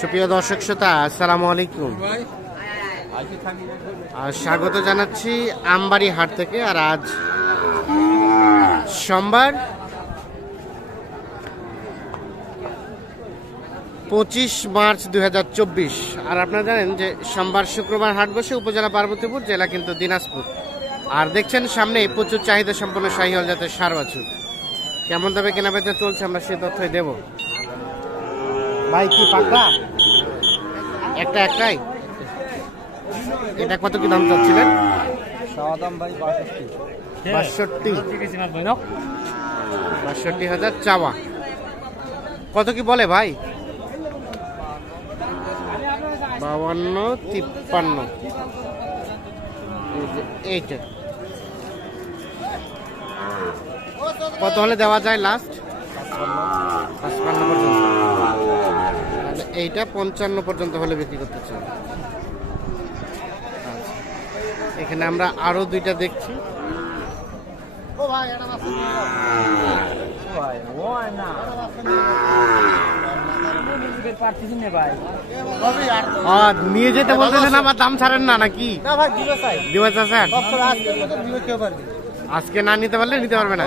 সুপ্রিয় দর্শক শ্রোতা, আসসালামু আলাইকুম। স্বাগত জানাচ্ছি আমবাড়ি হাট থেকে। আর আজ সোমবার 25 মার্চ 2024। আর আপনারা জানেন যে সোমবার শুক্রবার হাট বসে উপজেলা পার্বতীপুর, জেলা কিন্তু দিনাজপুর। আর দেখছেন সামনে প্রচুর চাহিদা সম্পন্ন শাহিওয়াল জাতের ষাঁড় বাছুর। কেমন দামে কেনাবেচা চলছে আমরা সে তথ্যই দেব। ভাই কি পাকড়া একটাই? এটা কত কি দাম চাচ্ছিলেন? 62,000 চাওয়া। কত কি বলে ভাই? 52-53। এইটা কত হলে দেওয়া যায় লাস্ট? 55 পর্যন্ত। এইটা 55 পর্যন্ত হলে বিক্রি করতে চাই। এখানে আমরা আরো দুইটা দেখছি। নিয়ে যেতে বলতেছেন, আমার দাম ছাড়েন না নাকি? আজকে না নিতে পারলে নিতে পারবে না,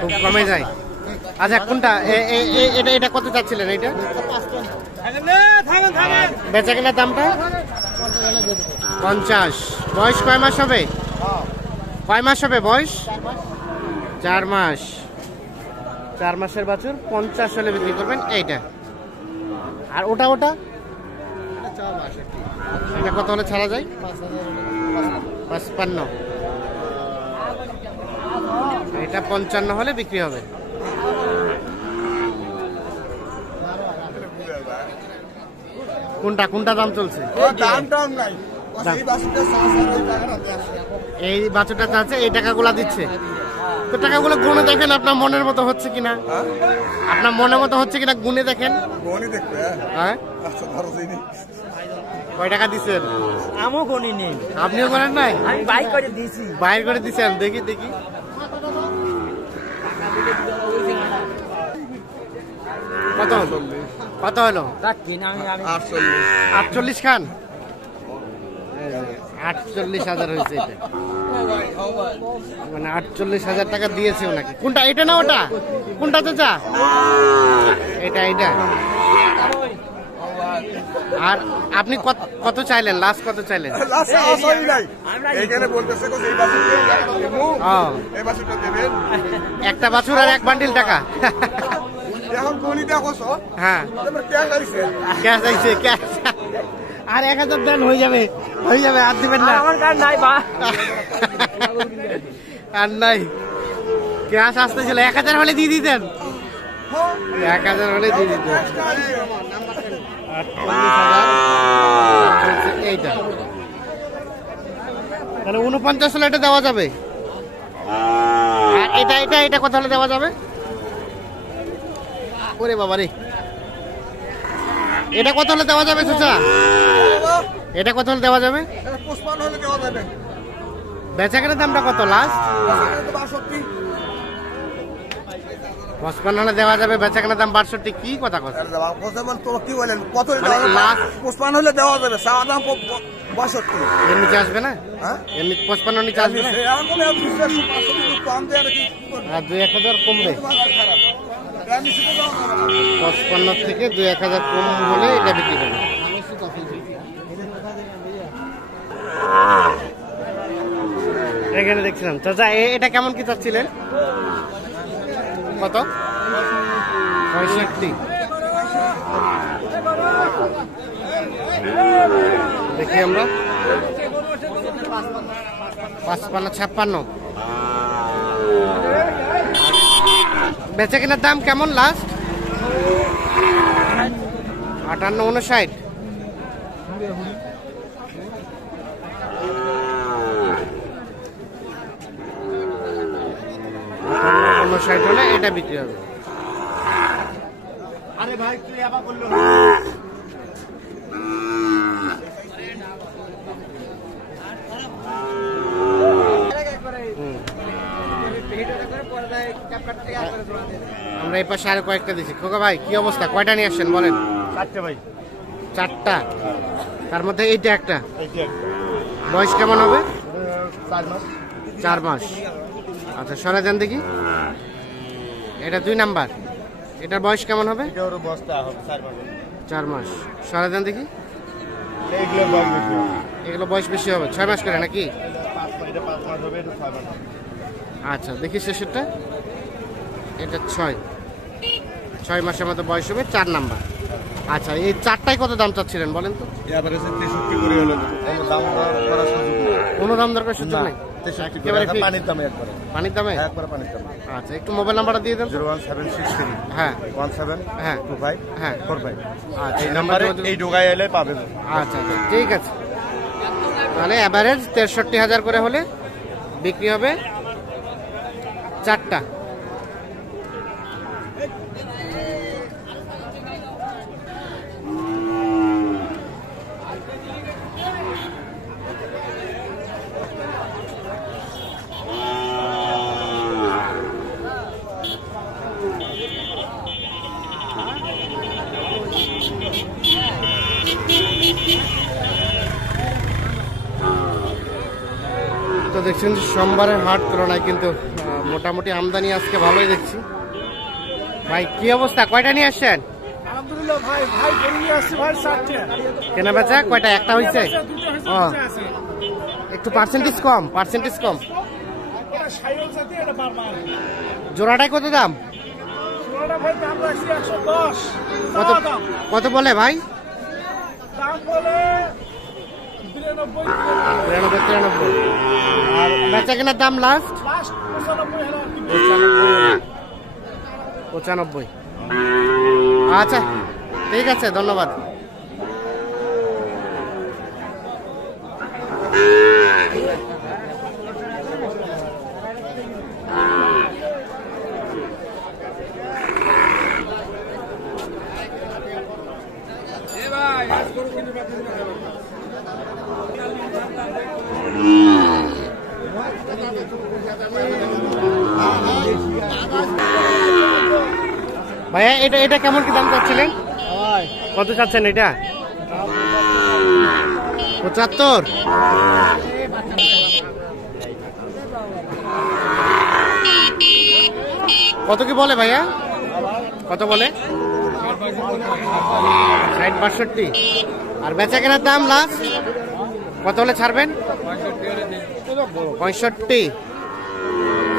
খুব কমে যায়। আচ্ছা, কোনটা এটা কত চাচ্ছিলেন? এইটা বেচা কেনার দামটা 50। বয়স কয় মাস হবে? কয় মাস হবে বয়স? 4 মাস। 4 মাসের বাছুর 50 হলে বিক্রি করবেন এইটা। আর ওটা এটা কত হলে ছাড়া যায়? 55। এটা 55 হলে বিক্রি হবে। কোনটা দাম চলছে? এই বাছুরটা চাচ্ছে, এই টাকাগুলা দিচ্ছে। তো টাকাগুলো গুনে দেখেন আপনার মনের মতো হচ্ছে কিনা, আপনার মনের মতো হচ্ছে কিনা গুনে দেখেন। হ্যাঁ, কয় টাকা দিচ্ছেন? আমিও গনি নেই। আপনিও করেন নাই? আমি বাইর করে দিয়েছি। বাইর করে দিচ্ছেন? দেখি কত হলো? 48 খান। 48,000 হয়েছে এটা। মানে 48,000 টাকা দিয়েছে ওনাকে। কোনটা, এটা না ওটা? কোনটা চাচা? এটা। আর আপনি কত চাইলেন? লাস্ট কত চাইলেন? একটা বাছুর আর 1 বান্ডিল টাকা। হ্যাঁ, আর 1000 দেন হয়ে যাবে। আর দিবেন না? আর নাই ক্যাশ আসতেছিল। 1000 হলে দিয়ে দিতেন। 1000 হলে দিয়ে দিতেন। 48,000 এইটা। তাহলে 49 হলে এটা দেওয়া যাবে। এটা কত হলে দেওয়া যাবে? ওরে বাবা রে, এটা কত হলে দেওয়া যাবে চাচা? এটা কত হলে দেওয়া যাবে? 55 হলে দেওয়া যাবে। বেচা কেনার দামটা কত লাস্ট? 55 হলে দেওয়া যাবে, বেচা কেনার দাম 62। কি কথা কথা? কি বলেন? কত 55 হলে দেওয়া যাবে, সাদা দাম 62। এর নিচে আসবে না? এমনি 55 নিচে আসবে না? আর 2-1000 কমবে। 55 থেকে 2-1000 কম হলে এটা বিক্রি করবে। এখানে দেখছিলাম চাচা, এটা কেমন কি চাচ্ছিলেন? কত? 65। দেখি আমরা 55-56। বেচা কেনার দাম কেমন লাস্ট? 58-59। 59 হলে এটা বিক্রি হবে। আরে ভাই তুই আবার বললো আমরা এই পাশে আরো কয়েকটা দিচ্ছি। খোকা ভাই কি অবস্থা, কয়টা নিয়ে আসছেন বলেন? 4টে ভাই। 4টা, তার মধ্যে এইটা একটা। এইটা একটা। বয়স কেমন হবে? 4 মাস। 4 মাস। আচ্ছা সরে যান দেখি, এটা 2 নাম্বার, এটার বয়স কেমন হবে? এটা ওর বস্তা হবে 4 মাস। 4 মাস। সরে যান দেখি, এইগুলো বয়স বেশি হবে। এগুলো বয়স বেশি হবে, 6 মাস করে নাকি? এটা 5 মাস হবে, এটা 6 মাস হবে। আচ্ছা দেখি শেষেরটা, এটা 6 মাসের মতো বয়স হবে, 4 নাম্বার। আচ্ছা এই 4টাই কত দাম চাচ্ছিলেন বলেন তো? এভারেজে 63 করে হলো, কোনো দাম করার সুযোগ নেই। কোনো দাম দরকার সুযোগ নেই, 63 একেবারে করে fixed? পানির দামে একবারে। পানির দামে? একবারে পানির দামে। আচ্ছা একটু মোবাইল নাম্বারটা দিয়ে দেন। 01763 হ্যাঁ 17 হ্যাঁ 25 হ্যাঁ 45। আচ্ছা এই নাম্বারে এই ঢোকায় এলে পাবেন। আচ্ছা আচ্ছা ঠিক আছে, তাহলে অ্যাভারেজ 63,000 করে হলে বিক্রি হবে 4টা। তো দেখছেন যে সোমবারের হাট তুলনায় কিন্তু মোটামুটি আমদানি আজকে ভালোই দেখছি। ভাই কি অবস্থা, কয়টা নিয়ে আসছেন? আলহামদুলিল্লাহ ভাই, ভাই গরু নিয়ে আসছে ভাই 60টা। কেনা বেচা কয়টা, একটা হয়েছে? ও একটু পার্সেন্টেজ কম, পার্সেন্টেজ কম। এটা সাইল জাতি, এটা বারবার। জোড়াটাই কত দাম? ষোলোটা ভাই দাম রাখছি 110। কত চাওয়া দাম। কত বলে ভাই? দাম বলে 92। 93। আর বেচা কেনার দাম লাস্ট লাস্ট 95 হাজার কি 95। আচ্ছা ঠিক আছে, ধন্যবাদ। ভাইয়া এটা এটা কেমন কি দাম চাচ্ছিলেন? কত চাচ্ছেন এটা? 75। কত কি বলে ভাইয়া, কত বলে? 60-62। আর বেচা কেনার দাম লাস্ট কত হলে ছাড়বেন? 65।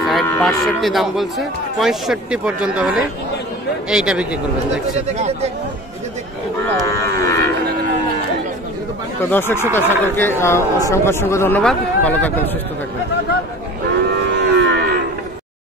60-62 দাম বলছে, 65 পর্যন্ত হলে এইটা বিক্রি করবেন দেখছি। তো দর্শক শ্রোতা সকলকে অসংখ্য ধন্যবাদ, ভালো থাকবেন, সুস্থ থাকবেন।